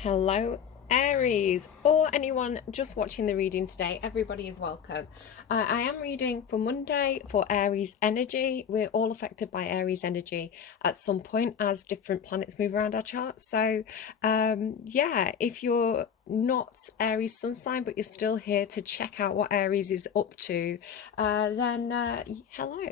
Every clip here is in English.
Hello, Aries, or anyone just watching the reading today. Everybody is welcome. I am reading for Monday for Aries energy. We're all affected by Aries energy at some point as different planets move around our chart. So, yeah, if you're not Aries sun sign, but you're still here to check out what Aries is up to, then hello.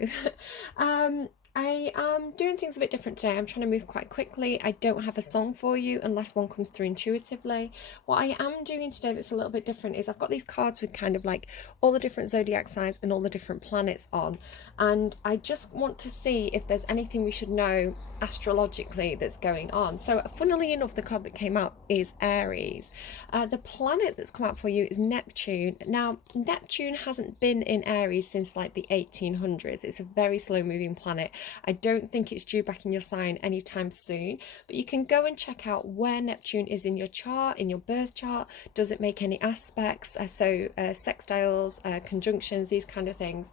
um, I am doing things a bit different today. I'm trying to move quite quickly. I don't have a song for you unless one comes through intuitively. What I am doing today that's a little bit different is I've got these cards with kind of like all the different zodiac signs and all the different planets on. And I just want to see if there's anything we should know astrologically that's going on. So, funnily enough, the card that came up is Aries. The planet that's come out for you is Neptune. Now, Neptune hasn't been in Aries since like the 1800s. It's a very slow moving planet. I don't think it's due back in your sign anytime soon, but you can go and check out where Neptune is in your chart, in your birth chart. Does it make any aspects? Sextiles, conjunctions, these kind of things.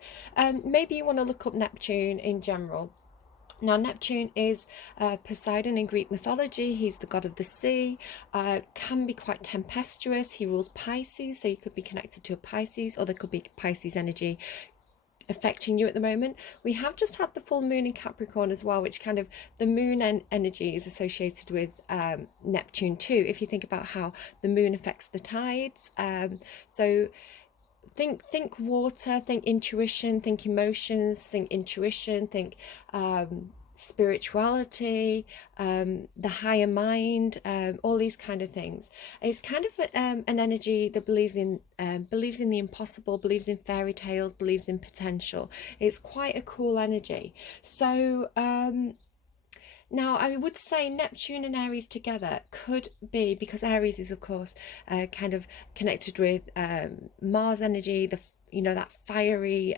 Maybe you want to look up Neptune in general. Now, Neptune is Poseidon in Greek mythology. He's the god of the sea, can be quite tempestuous. He rules Pisces, so you could be connected to a Pisces, or there could be Pisces energy affecting you at the moment. We have just had the full moon in Capricorn as well, which kind of the moon energy is associated with Neptune too, if you think about how the moon affects the tides. So think water, think intuition, think emotions, think intuition, think spirituality, the higher mind, all these kind of things. It's kind of an energy that believes in the impossible, believes in fairy tales, believes in potential. It's quite a cool energy. So now, I would say Neptune and Aries together could be, because Aries is, of course, kind of connected with Mars energy, that fiery,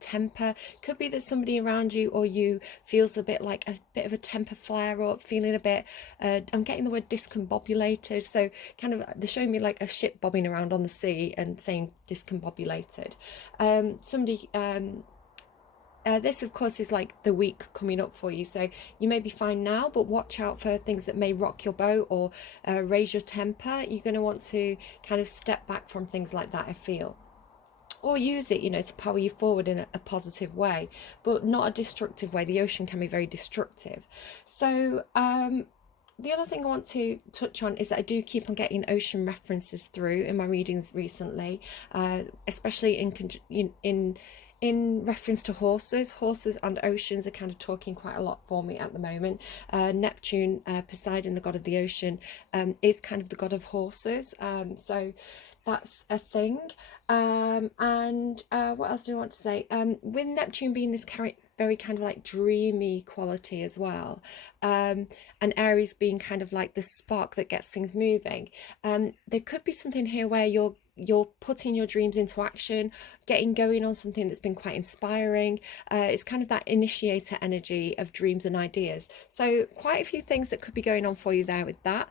temper. Could be that somebody around you or you feels a bit like a bit of a temper flare up, feeling a bit, I'm getting the word discombobulated. So kind of, they're showing me like a ship bobbing around on the sea and saying discombobulated. Somebody, this, of course, is like the week coming up for you. So you may be fine now, but watch out for things that may rock your boat or raise your temper. You're going to want to kind of step back from things like that, I feel. Or use it, to power you forward in a positive way, but not a destructive way. The ocean can be very destructive. So, the other thing I want to touch on is that I do keep on getting ocean references through in my readings recently, especially in reference to horses. Horses and oceans are kind of talking quite a lot for me at the moment. Neptune, Poseidon, the god of the ocean, is kind of the god of horses. So that's a thing. And what else do I want to say? With Neptune being this very kind of like dreamy quality as well, and Aries being kind of like the spark that gets things moving, there could be something here where you're putting your dreams into action, getting going on something that's been quite inspiring. It's kind of that initiator energy of dreams and ideas. So quite a few things that could be going on for you there with that.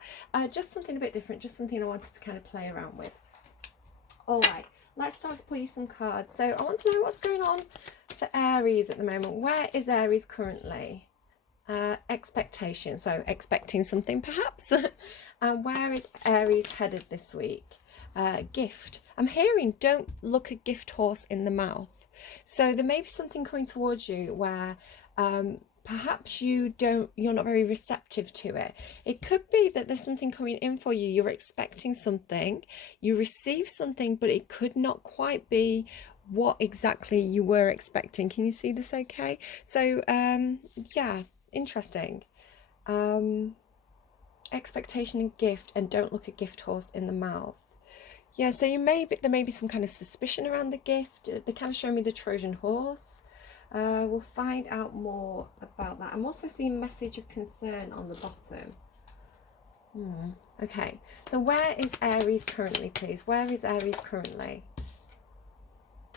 Just something a bit different, just something I wanted to kind of play around with. All right, let's start to pull you some cards. So I want to know what's going on for Aries at the moment. Where is Aries currently? Expectation, so expecting something perhaps. And where is Aries headed this week? Gift. I'm hearing don't look a gift horse in the mouth. So there may be something coming towards you where perhaps you're not very receptive to it. It could be that there's something coming in for you. You're expecting something, you receive something, but it could not quite be what exactly you were expecting. Can you see this okay? So yeah, interesting. Expectation and gift, and don't look a gift horse in the mouth. Yeah, so there may be some kind of suspicion around the gift. They kind of show me the Trojan horse. We'll find out more about that. I'm also seeing message of concern on the bottom. Okay, so where is Aries currently, please? Where is Aries currently?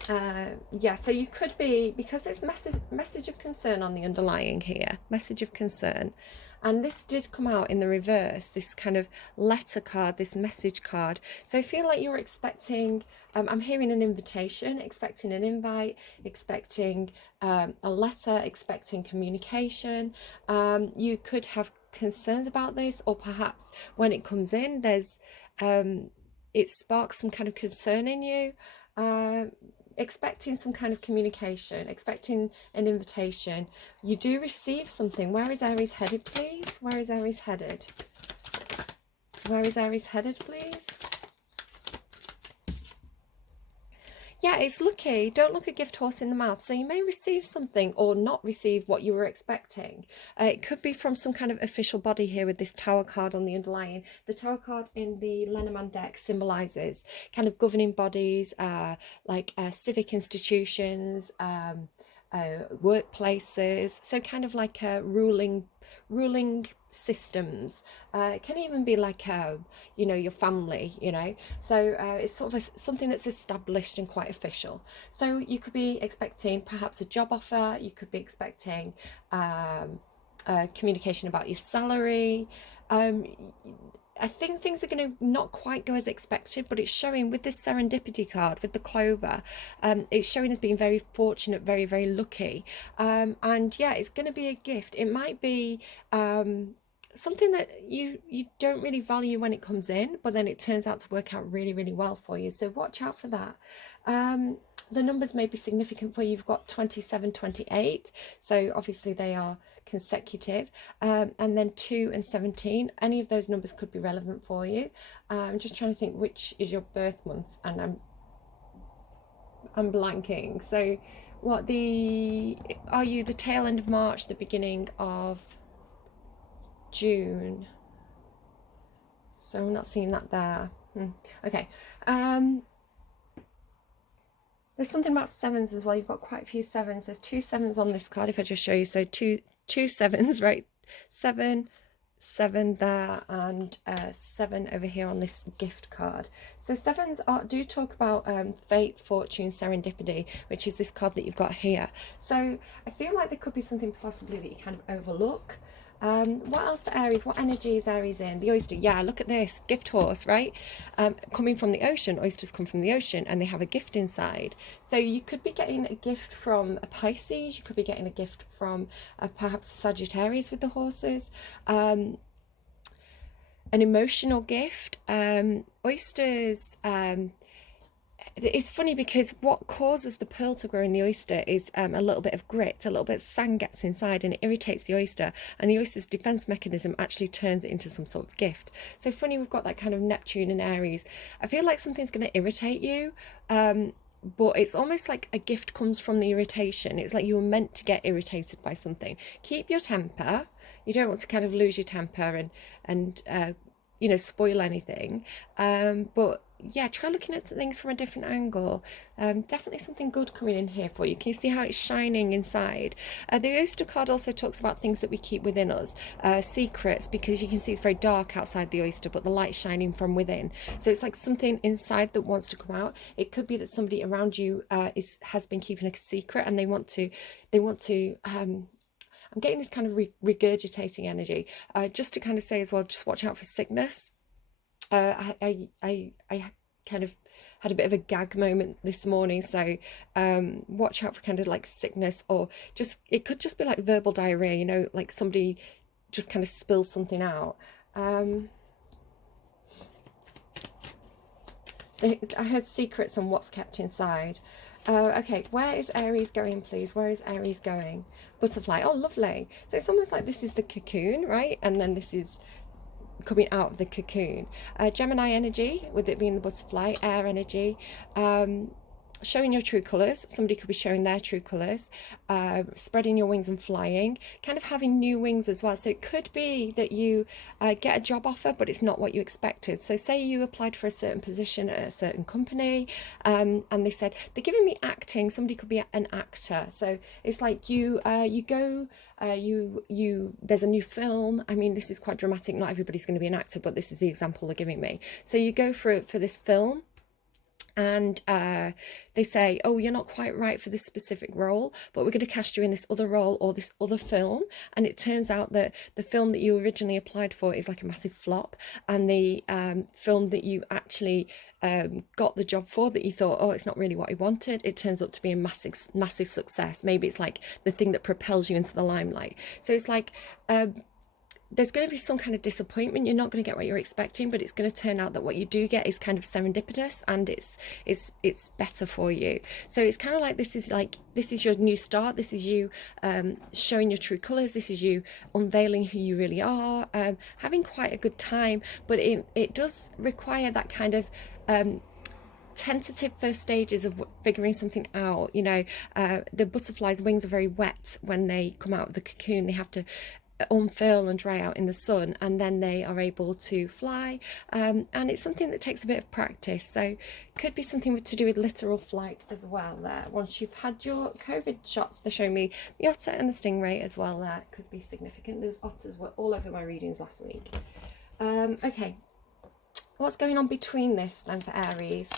Yeah, so you could be, because there's message of concern on the underlying here, message of concern. And this did come out in the reverse, this kind of letter card, this message card. So I feel like you're expecting, I'm hearing an invitation, expecting an invite, expecting a letter, expecting communication. You could have concerns about this, or perhaps when it comes in, there's it sparks some kind of concern in you. Expecting some kind of communication, expecting an invitation. You do receive something. Where is Aries headed, please? Where is Aries headed? Where is Aries headed, please? Yeah, it's lucky. Don't look a gift horse in the mouth. So you may receive something or not receive what you were expecting. It could be from some kind of official body here with this Tower card on the underlying. The Tower card in the Lenormand deck symbolises kind of governing bodies, like civic institutions, workplaces. So kind of like ruling systems. It can even be like you know, your family, you know. So it's sort of something that's established and quite official. So you could be expecting perhaps a job offer. You could be expecting communication about your salary. I think things are going to not quite go as expected, but it's showing with this serendipity card, with the clover, it's showing as being very fortunate, very, very lucky. And yeah, it's going to be a gift. It might be something that you don't really value when it comes in, but then it turns out to work out really, really well for you. So watch out for that. The numbers may be significant for you. You've got 27, 28. So obviously they are consecutive. And then 2 and 17. Any of those numbers could be relevant for you. I'm just trying to think which is your birth month, and I'm blanking. So what are you the tail end of March, the beginning of June? So I'm not seeing that there. Okay. There's something about sevens as well. You've got quite a few sevens. There's 2 sevens on this card, if I just show you. So two sevens, right? 7, 7 there, and 7 over here on this gift card. So sevens do talk about fate, fortune, serendipity, which is this card that you've got here. So I feel like there could be something possibly that you kind of overlook. What else for Aries? What energy is Aries in? The oyster. Yeah, look at this. Gift horse, right? Coming from the ocean. Oysters come from the ocean and they have a gift inside. So you could be getting a gift from a Pisces. You could be getting a gift from perhaps a Sagittarius with the horses. An emotional gift. Oysters... it's funny because what causes the pearl to grow in the oyster is a little bit of grit, a little bit of sand gets inside and it irritates the oyster, and the oyster's defense mechanism actually turns it into some sort of gift. So funny, we've got that kind of Neptune and Aries. I feel like something's going to irritate you, but it's almost like a gift comes from the irritation. It's like you were meant to get irritated by something. Keep your temper. You don't want to kind of lose your temper and you know, spoil anything, but yeah, try looking at things from a different angle. Definitely something good coming in here for you. Can you see how it's shining inside? The oyster card also talks about things that we keep within us, secrets, because you can see it's very dark outside the oyster, but the light's shining from within. So it's like something inside that wants to come out. It could be that somebody around you has been keeping a secret, and they want to I'm getting this kind of regurgitating energy, just to kind of say as well, just watch out for sickness. I kind of had a bit of a gag moment this morning, so watch out for kind of like sickness, or just, it could just be like verbal diarrhea, you know, like somebody just kind of spills something out. I heard secrets and what's kept inside. Okay, where is Aries going, please? Where is Aries going? Butterfly. Oh, lovely. So it's almost like this is the cocoon, right? And then this is coming out of the cocoon. Gemini energy, with it being the butterfly, air energy, showing your true colours. Somebody could be showing their true colours, spreading your wings and flying, kind of having new wings as well. So it could be that you get a job offer, but it's not what you expected. So say you applied for a certain position at a certain company, and they said, they're giving me acting. Somebody could be an actor. So it's like you go, there's a new film. I mean, this is quite dramatic. Not everybody's going to be an actor, but this is the example they're giving me. So you go for this film, and they say, oh, you're not quite right for this specific role, but we're going to cast you in this other role or this other film. And it turns out that the film that you originally applied for is like a massive flop, and the film that you actually got the job for, that you thought, oh, it's not really what I wanted, it turns out to be a massive success. Maybe it's like the thing that propels you into the limelight. So it's like there's going to be some kind of disappointment. You're not going to get what you're expecting, but it's going to turn out that what you do get is kind of serendipitous, and it's better for you. So it's kind of like this is your new start. This is you showing your true colors. This is you unveiling who you really are, having quite a good time. But it does require that kind of tentative first stages of figuring something out. The butterfly's wings are very wet when they come out of the cocoon. They have to unfurl and dry out in the sun, and then they are able to fly, and it's something that takes a bit of practice. So could be something to do with literal flight as well there. Once you've had your COVID shots, they're showing me the otter and the stingray as well. That could be significant. Those otters were all over my readings last week. Okay, what's going on between this then for Aries?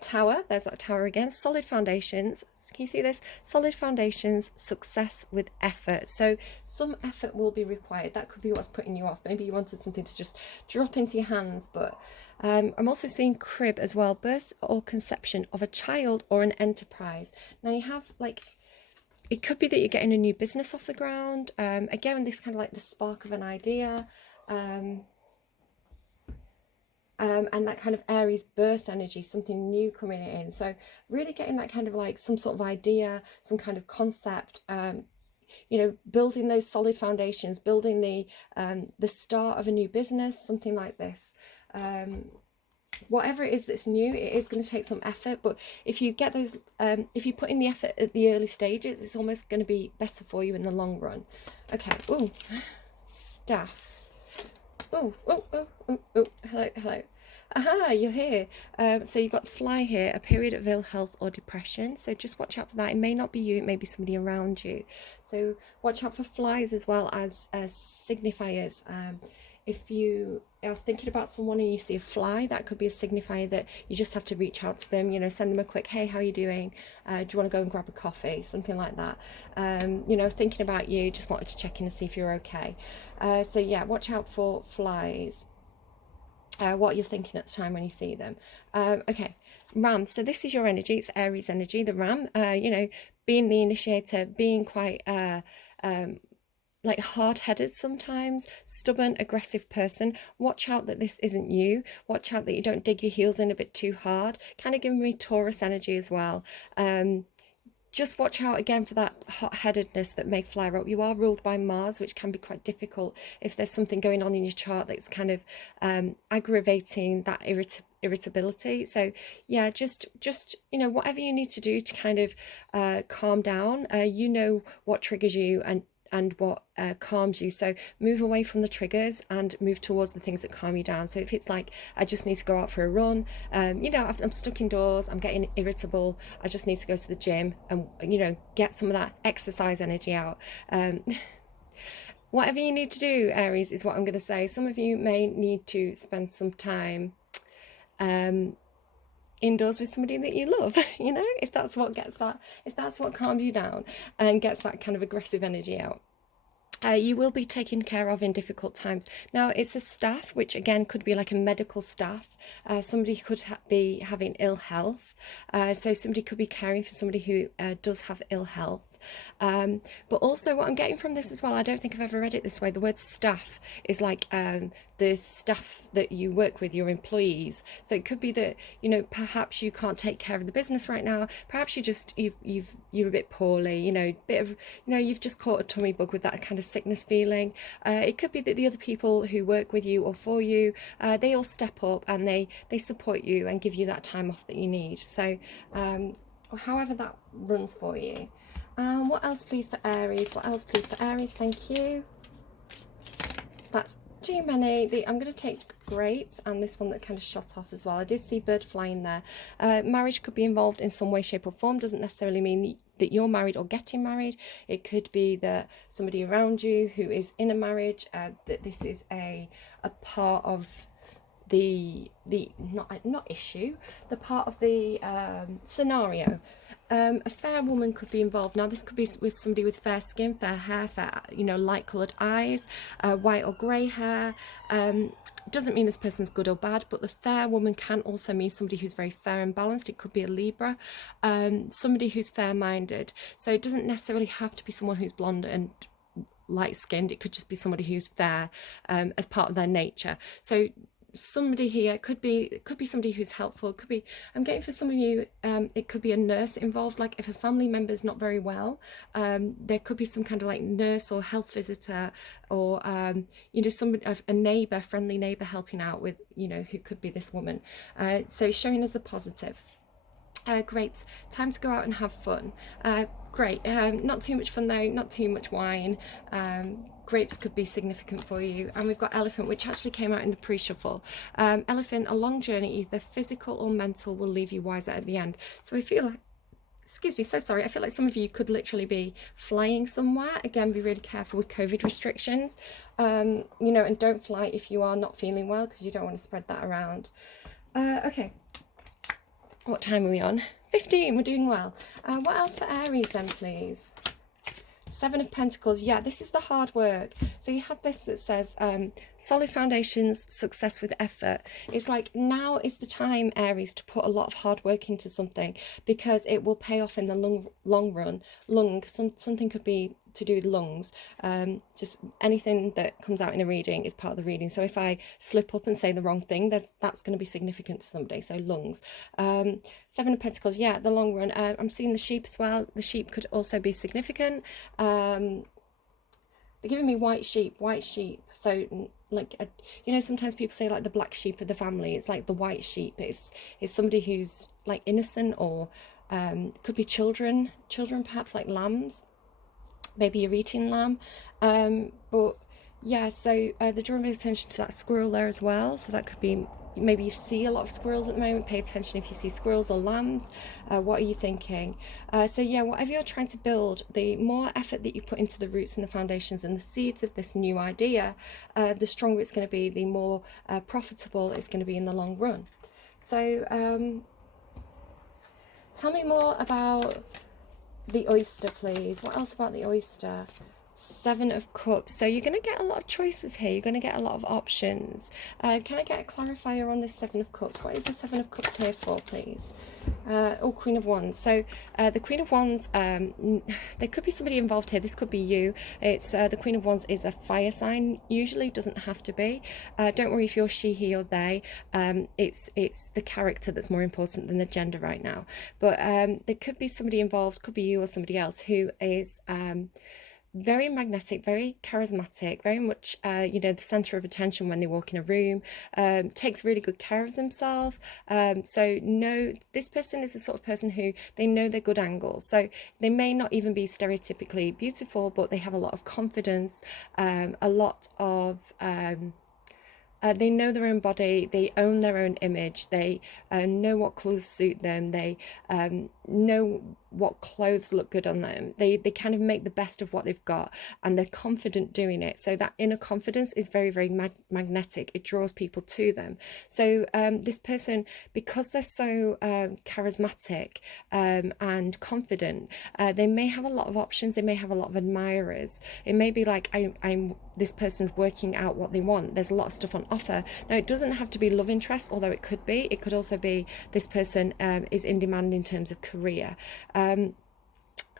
Tower, there's that tower again. Solid foundations. Can you see this? Solid foundations, success with effort. So some effort will be required. That could be what's putting you off. Maybe you wanted something to just drop into your hands, but I'm also seeing crib as well. Birth or conception of a child or an enterprise. Now you have it could be that you're getting a new business off the ground. Again, this kind of like the spark of an idea. And that kind of Aries birth energy, something new coming in. So really getting that kind of like some sort of idea, some kind of concept, building those solid foundations, building the start of a new business, something like this. Whatever it is that's new, it is going to take some effort, but if you get those, if you put in the effort at the early stages, it's almost going to be better for you in the long run. Okay, ooh, staff. Oh, hello. Aha, you're here. So you've got fly here, a period of ill health or depression. So just watch out for that. It may not be you, it may be somebody around you. So watch out for flies as well as signifiers. If you are thinking about someone and you see a fly, that could be a signifier that you just have to reach out to them, send them a quick, hey, how are you doing? Do you want to go and grab a coffee? Something like that. Thinking about you, just wanted to check in and see if you're okay. So yeah, watch out for flies. What you're thinking at the time when you see them. Okay, Ram. So this is your energy. It's Aries energy, the Ram. Being the initiator, being quite like hard-headed sometimes, stubborn, aggressive person. Watch out that this isn't you. Watch out that you don't dig your heels in a bit too hard. Kind of giving me Taurus energy as well. Just watch out again for that hot-headedness that may flare up. You are ruled by Mars, which can be quite difficult if there's something going on in your chart that's kind of aggravating that irritability. So yeah, just whatever you need to do to kind of calm down. What triggers you and what calms you. So move away from the triggers and move towards the things that calm you down. So if it's like, I just need to go out for a run, I'm stuck indoors, I'm getting irritable, I just need to go to the gym and, get some of that exercise energy out. Whatever you need to do, Aries, is what I'm going to say. Some of you may need to spend some time indoors with somebody that you love, if that's what calms you down and gets that kind of aggressive energy out. You will be taken care of in difficult times. Now, it's a staff, which again could be like a medical staff. Somebody could be having ill health. So somebody could be caring for somebody who does have ill health. But also what I'm getting from this as well, I don't think I've ever read it this way. The word staff is like the staff that you work with, your employees. So it could be that, perhaps you can't take care of the business right now. Perhaps you're a bit poorly, you've just caught a tummy bug with that kind of sickness feeling. It could be that the other people who work with you or for you, they all step up and they support you and give you that time off that you need. So however that runs for you. What else please for Aries? Thank you. That's too many. I'm going to take grapes and this one that kind of shot off as well. I did see bird flying there. Marriage could be involved in some way, shape or form. Doesn't necessarily mean that you're married or getting married. It could be that somebody around you who is in a marriage, that this is a part of the not issue, the part of the scenario. A fair woman could be involved. Now this could be with somebody with fair skin, fair hair, fair, light coloured eyes, white or grey hair. Doesn't mean this person's good or bad, but the fair woman can also mean somebody who's very fair and balanced. It could be a Libra, somebody who's fair-minded. So it doesn't necessarily have to be someone who's blonde and light skinned. It could just be somebody who's fair as part of their nature. So somebody here could be somebody who's helpful. It could be, I'm getting for some of you, it could be a nurse involved. Like if a family member is not very well, there could be some kind of like nurse or health visitor, or you know, somebody, a neighbor, friendly neighbor helping out with, you know, who could be this woman. So showing as a positive. Grapes, time to go out and have fun. Great. Not too much fun though, not too much wine. Grapes could be significant for you. And we've got elephant, which actually came out in the pre-shuffle. Elephant, a long journey, either physical or mental, will leave you wiser at the end. So I feel like, excuse me, so sorry, I feel like some of you could literally be flying somewhere. Again, be really careful with COVID restrictions, you know, and don't fly if you are not feeling well, because you don't want to spread that around. Okay, what time are we on? 15, we're doing well. What else for Aries then, please? Seven of Pentacles. Yeah, this is the hard work. So you have this that says solid foundations, success with effort. It's like now is the time, Aries, to put a lot of hard work into something, because it will pay off in the long run. Something could be to do with lungs. Just anything that comes out in a reading is part of the reading. So if I slip up and say the wrong thing, that's going to be significant to somebody. So lungs. Seven of Pentacles. Yeah, the long run. I'm seeing the sheep as well. The sheep could also be significant. They're giving me white sheep. So like, you know, sometimes people say like the black sheep of the family. It's like the white sheep. It's somebody who's like innocent, or could be children perhaps, like lambs. Maybe you're eating lamb. But yeah, so they're drawing my attention to that squirrel there as well. So that could be, maybe you see a lot of squirrels at the moment. Pay attention if you see squirrels or lambs. What are you thinking? So yeah, whatever you're trying to build, the more effort that you put into the roots and the foundations and the seeds of this new idea, the stronger it's going to be, the more profitable it's going to be in the long run. So tell me more about the oyster, please. What else about the oyster? Seven of Cups. So you're going to get a lot of choices here. You're going to get a lot of options. Can I get a clarifier on this Seven of Cups? What is the Seven of Cups here for, please? Oh, Queen of Wands. So the Queen of Wands, there could be somebody involved here. This could be you. It's the Queen of Wands is a fire sign. Usually doesn't have to be. Don't worry if you're she, he, or they. It's the character that's more important than the gender right now. But there could be somebody involved. Could be you or somebody else who is very magnetic, very charismatic, very much you know, the center of attention when they walk in a room, takes really good care of themselves. So no, this person is the sort of person who, they know their good angles. So they may not even be stereotypically beautiful, but they have a lot of confidence, a lot of they know their own body, they own their own image, they know what colours suit them, they know what clothes look good on them. They kind of make the best of what they've got, and they're confident doing it. So that inner confidence is very, very magnetic. It draws people to them. So this person, because they're so charismatic and confident, they may have a lot of options. They may have a lot of admirers. It may be like, I'm this person's working out what they want. There's a lot of stuff on offer. Now, it doesn't have to be love interest, although it could be. It could also be this person is in demand in terms of career.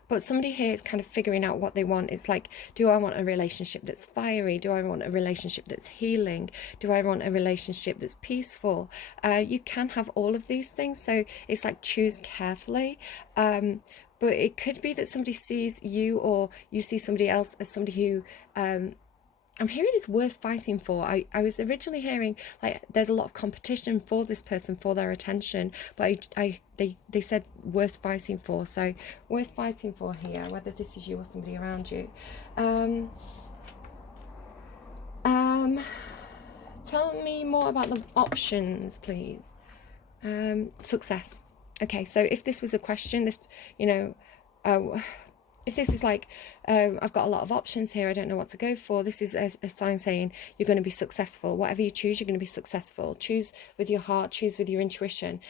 But somebody here is kind of figuring out what they want. It's like, do I want a relationship that's fiery? Do I want a relationship that's healing? Do I want a relationship that's peaceful? You can have all of these things. So it's like, choose carefully. But it could be that somebody sees you, or you see somebody else as somebody who I'm hearing is worth fighting for. I was originally hearing like there's a lot of competition for this person, for their attention, but they said worth fighting for. So worth fighting for here, whether this is you or somebody around you. Tell me more about the options, please. Success. Okay, so if this was a question, this, you know, if this is like, I've got a lot of options here, I don't know what to go for, this is a sign saying you're going to be successful. Whatever you choose, you're going to be successful. Choose with your heart, choose with your intuition.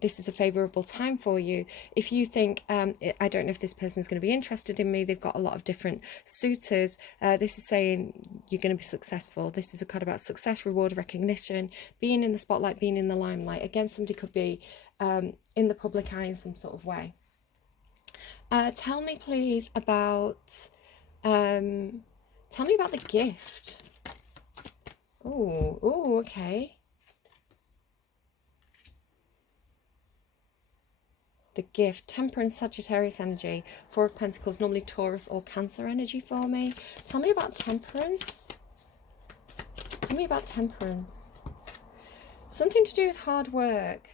This is a favourable time for you. If you think, I don't know if this person's going to be interested in me, they've got a lot of different suitors, this is saying you're going to be successful. This is a card about success, reward, recognition, being in the spotlight, being in the limelight. Again, somebody could be in the public eye in some sort of way. Tell me please about Tell me about the gift. Oh, okay. The gift, Temperance, Sagittarius energy, Four of Pentacles, normally Taurus or Cancer energy for me. Tell me about Temperance. Tell me about Temperance. Something to do with hard work.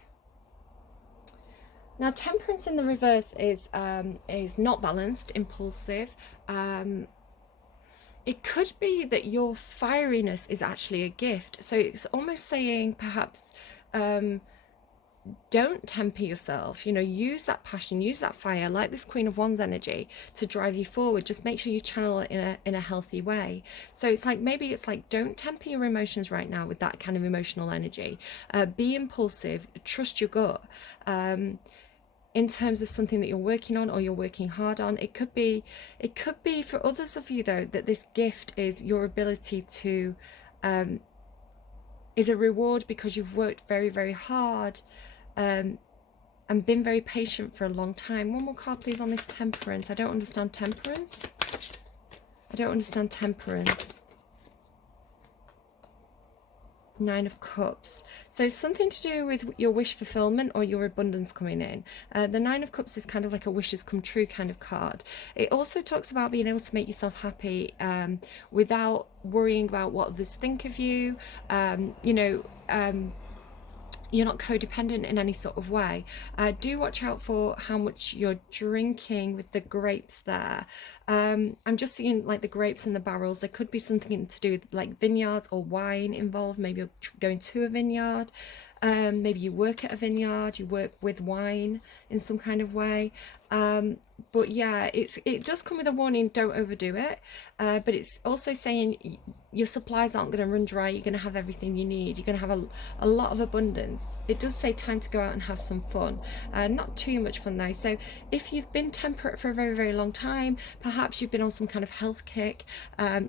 Now, Temperance in the reverse is not balanced, impulsive. It could be that your fieriness is actually a gift. So it's almost saying perhaps don't temper yourself, you know, use that passion, use that fire, like this Queen of Wands energy, to drive you forward. Just make sure you channel it in a healthy way. So it's like, maybe it's like, don't temper your emotions right now with that kind of emotional energy. Be impulsive, trust your gut. In terms of something that you're working on or you're working hard on, it could be for others of you though, that this gift is your ability to is a reward because you've worked very, very hard and been very patient for a long time. One more card please on this Temperance. I don't understand Temperance. I don't understand Temperance. Nine of Cups. So something to do with your wish fulfillment or your abundance coming in. The Nine of Cups is kind of like a wishes come true kind of card. It also talks about being able to make yourself happy without worrying about what others think of you. You know, you're not codependent in any sort of way. Do watch out for how much you're drinking with the grapes there. I'm just seeing like the grapes in the barrels. There could be something to do with like vineyards or wine involved. Maybe you're going to a vineyard. Maybe you work at a vineyard, you work with wine in some kind of way. But yeah, it does come with a warning, don't overdo it. But it's also saying your supplies aren't going to run dry. You're going to have everything you need. You're going to have a lot of abundance. It does say time to go out and have some fun. Not too much fun though. So if you've been temperate for a very, very long time, perhaps you've been on some kind of health kick.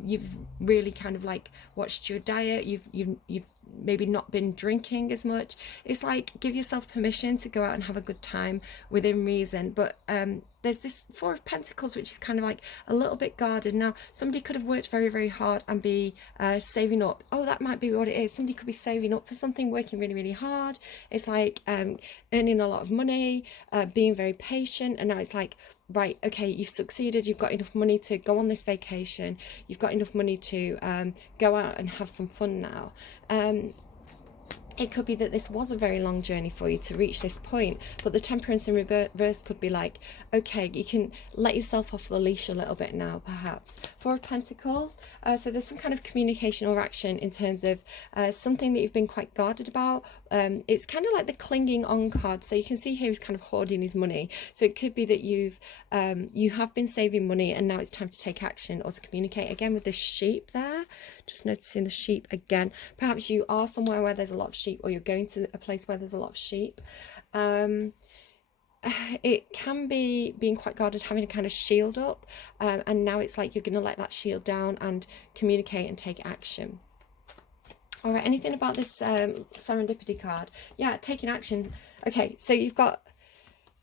You've really kind of like watched your diet. You've maybe not been drinking as much. It's like, give yourself permission to go out and have a good time within reason. But there's this Four of Pentacles, which is kind of like a little bit guarded. Now, somebody could have worked very, very hard and be saving up. Oh, that might be what it is. Somebody could be saving up for something, working really, really hard. It's like earning a lot of money, being very patient. And now it's like, right, okay, you've succeeded. You've got enough money to go on this vacation. You've got enough money to go out and have some fun now. It could be that this was a very long journey for you to reach this point, but the Temperance in reverse could be like, okay, you can let yourself off the leash a little bit now, perhaps. Four of Pentacles. So there's some kind of communication or action in terms of something that you've been quite guarded about. It's kind of like the clinging on card. So you can see here he's kind of hoarding his money. So it could be that you have been saving money and now it's time to take action or to communicate. Again with the sheep there, just noticing the sheep again. Perhaps you are somewhere where there's a lot of sheep, or you're going to a place where there's a lot of sheep. It can be being quite guarded, having a kind of shield up, and now it's like you're going to let that shield down and communicate and take action. All right, anything about this serendipity card? Yeah, taking action. Okay, so you've got,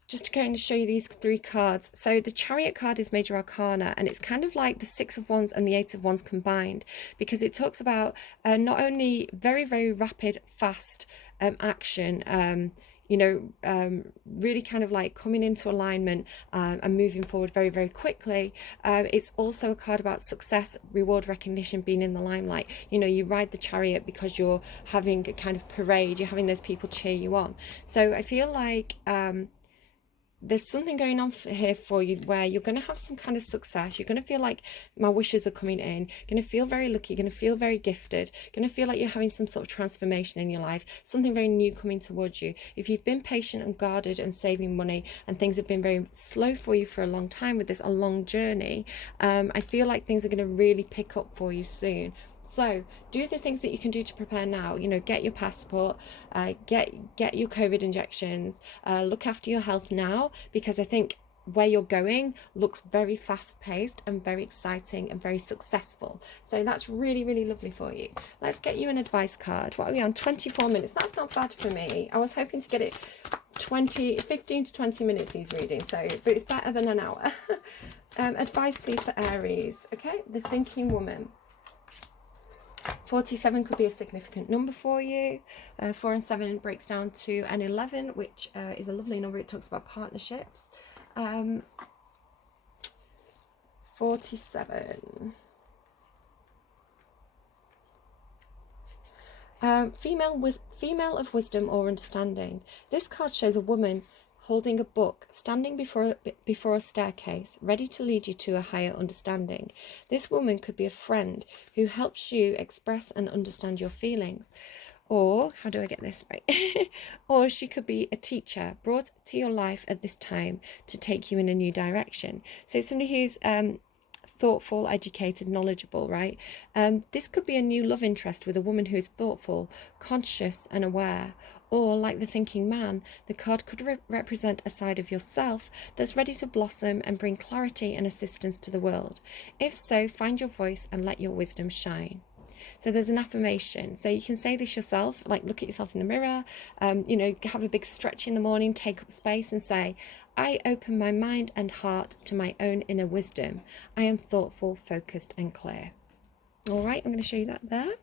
just going to show you these three cards. So the Chariot card is Major Arcana, and it's kind of like the Six of Wands and the Eight of Wands combined, because it talks about not only very, very rapid, fast action, you know, really kind of like coming into alignment and moving forward very, very quickly. It's also a card about success, reward, recognition, being in the limelight. You know, you ride the chariot because you're having a kind of parade, you're having those people cheer you on. So I feel like there's something going on here for you where you're going to have some kind of success. You're going to feel like my wishes are coming in. You're going to feel very lucky. You're going to feel very gifted. You're going to feel like you're having some sort of transformation in your life. Something very new coming towards you. If you've been patient and guarded and saving money and things have been very slow for you for a long time with this, a long journey, I feel like things are going to really pick up for you soon. So do the things that you can do to prepare now. You know, get your passport, get your COVID injections, look after your health now, because I think where you're going looks very fast paced and very exciting and very successful. So that's really, really lovely for you. Let's get you an advice card. What are we on? 24 minutes. That's not bad for me. I was hoping to get it 15 to 20 minutes, these readings. So, but it's better than an hour. Advice, please, for Aries. Okay, the thinking woman. 47 could be a significant number for you. 4 and 7 breaks down to an 11, which is a lovely number. It talks about partnerships. 47. Female of wisdom or understanding. This card shows a woman holding a book, standing before a staircase, ready to lead you to a higher understanding. This woman could be a friend who helps you express and understand your feelings. Or, how do I get this right? Or she could be a teacher brought to your life at this time to take you in a new direction. So somebody who's thoughtful, educated, knowledgeable, right? This could be a new love interest with a woman who is thoughtful, conscious and aware. Or, like the thinking man, the card could represent a side of yourself that's ready to blossom and bring clarity and assistance to the world. If so, find your voice and let your wisdom shine. So there's an affirmation. So you can say this yourself, like look at yourself in the mirror, have a big stretch in the morning, take up space and say, I open my mind and heart to my own inner wisdom. I am thoughtful, focused and clear. All right, I'm going to show you that there.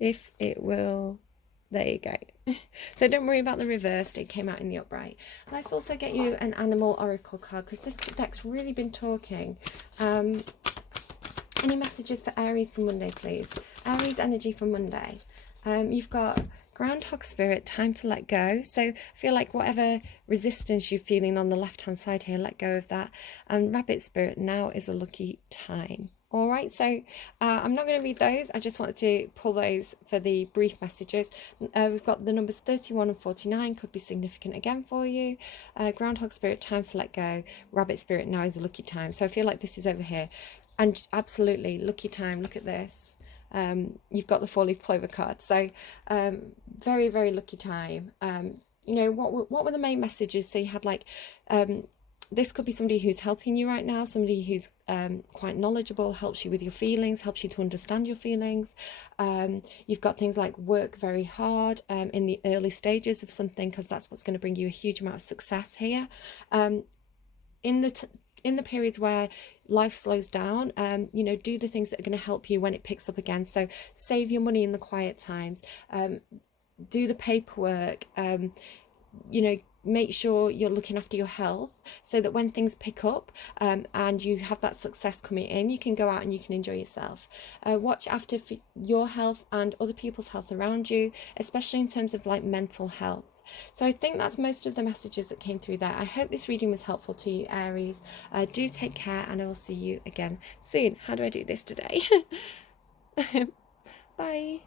If it will, there you go. So don't worry about the reversed, it came out in the upright. Let's also get you an animal oracle card because this deck's really been talking. Any messages for Aries for Monday, please? Aries energy for Monday. You've got Groundhog Spirit, time to let go. So I feel like whatever resistance you're feeling on the left-hand side here, let go of that. And Rabbit Spirit, now is a lucky time. All right, so I'm not going to read those. I just wanted to pull those for the brief messages. We've got the numbers 31 and 49, could be significant again for you. Groundhog Spirit, time to let go. Rabbit Spirit, now is a lucky time. So I feel like this is over here. And absolutely, lucky time, look at this. You've got the 4-leaf clover card. So very, very lucky time. What were the main messages? So you had like, this could be somebody who's helping you right now, somebody who's quite knowledgeable, helps you with your feelings, helps you to understand your feelings. You've got things like work very hard in the early stages of something, because that's what's going to bring you a huge amount of success here. In the periods where life slows down, do the things that are going to help you when it picks up again. So save your money in the quiet times, do the paperwork, make sure you're looking after your health so that when things pick up and you have that success coming in, you can go out and you can enjoy yourself. Watch after your health and other people's health around you, especially in terms of like mental health. So I think that's most of the messages that came through there. I hope this reading was helpful to you, Aries. Do take care and I will see you again soon. How do I do this today? Bye.